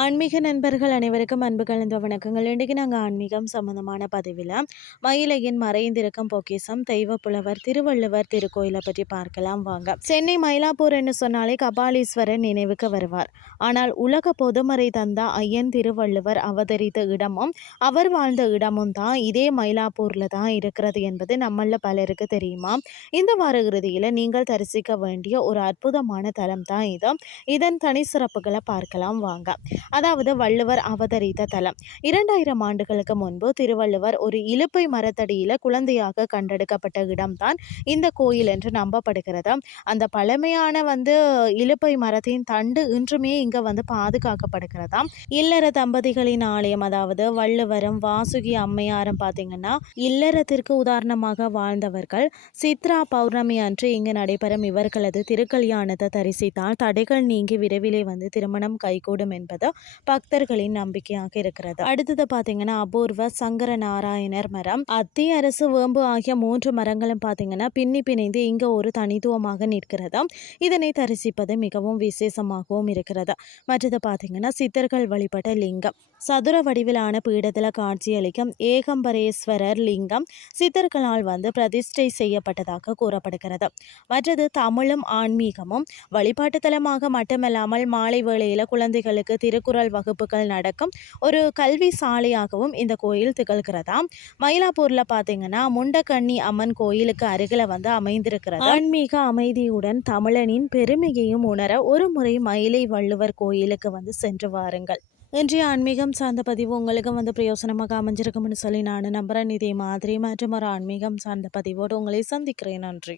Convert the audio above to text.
ஆன்மீக நண்பர்கள் அனைவருக்கும் அன்பு கலந்த வணக்கங்கள். இன்றைக்கு நாங்கள் ஆன்மீகம் சம்மந்தமான பதிவில் மயிலையின் மறைந்திருக்கும் பொக்கிசம் தெய்வ புலவர் திருவள்ளுவர் திருக்கோயிலை பற்றி பார்க்கலாம் வாங்க. சென்னை மயிலாப்பூர் என்று சொன்னாலே கபாலீஸ்வரர் நினைவுக்கு வருவார். ஆனால் உலக பொதுமறை தந்த ஐயன் திருவள்ளுவர் அவதரித்த இடமும் அவர் வாழ்ந்த இடமும் தான் இதே மயிலாப்பூரில் தான் இருக்கிறது என்பது நம்மள பலருக்கு தெரியுமா? இந்த வார இறுதியில் நீங்கள் தரிசிக்க வேண்டிய ஒரு அற்புதமான தலம் தான் இது. இதன் தனி சிறப்புகளை பார்க்கலாம் வாங்க. அதாவது வள்ளுவர் அவதரித்த தலம். இரண்டாயிரம் ஆண்டுகளுக்கு முன்பு திருவள்ளுவர் ஒரு இலுப்பை மரத்தடியில குழந்தையாக கண்டெடுக்கப்பட்ட இடம்தான் இந்த கோயில் என்று நம்பப்படுகிறது. அந்த பழமையான வந்து இலுப்பை மரத்தின் தண்டு இன்றுமே இங்க வந்து பாதுகாக்கப்படுகிறதாம். இல்லற தம்பதிகளின் ஆலயம் அதாவது வள்ளுவரும் வாசுகி அம்மையாரும் பார்த்தீங்கன்னா இல்லறத்திற்கு உதாரணமாக வாழ்ந்தவர்கள். சித்ரா பௌர்ணமி அன்று இங்கு நடைபெறும் இவர்களது திருக்கல்யாணத்தை தரிசித்தால் தடைகள் நீங்கி விரைவிலே வந்து திருமணம் கைகூடும் என்பது பக்தர்களின் நம்பிக்கையாக இருக்கிறது. அடுத்தது பார்த்தீங்கன்னா அபூர்வ சங்கர நாராயணர் மரம். அத்தி அரசு வேம்பு ஆகிய மூன்று மரங்களும் பார்த்தீங்கன்னா பின்னி பிணைந்து இங்க ஒரு தனித்துவமாக நிற்கிறது. இதனை தரிசிப்பது மிகவும் விசேஷமாகவும் இருக்கிறது. மற்றது பார்த்தீங்கன்னா சித்தர்கள் வழிபட்ட லிங்கம். சதுர வடிவிலான பீடத்தில் காட்சியளிக்கும் ஏகம்பரேஸ்வரர் லிங்கம் சித்தர்களால் வந்து பிரதிஷ்டை செய்யப்பட்டதாக கூறப்படுகிறது. மற்றது தமிழும் ஆன்மீகமும் வழிபாட்டு தலமாக மட்டுமல்லாமல் மாலை வேளையில் குழந்தைகளுக்கு திரு திருக்குறள் வகுப்புகள் நடக்கும். ஒரு கல்வி சாலையாகவும் இந்த கோயில் திகழ்கிறதாம் மயிலாப்பூரில் பார்த்தீங்கன்னா முண்டக்கண்ணி அம்மன் கோயிலுக்கு அருகில் வந்து அமைந்திருக்கிறது. ஆன்மீக அமைதியுடன் தமிழனின் பெருமையையும் உணர ஒரு முறை மயிலை வள்ளுவர் கோயிலுக்கு வந்து சென்று வாருங்கள். இன்றைய ஆன்மீகம் சார்ந்த பதிவு உங்களுக்கு வந்து பிரயோசனமாக அமைஞ்சிருக்கும்னு சொல்லி நான் நம்புகிறேன் இதே மாதிரி மற்றும் ஒரு ஆன்மீகம் சார்ந்த பதிவோடு உங்களை சந்திக்கிறேன். நன்றி.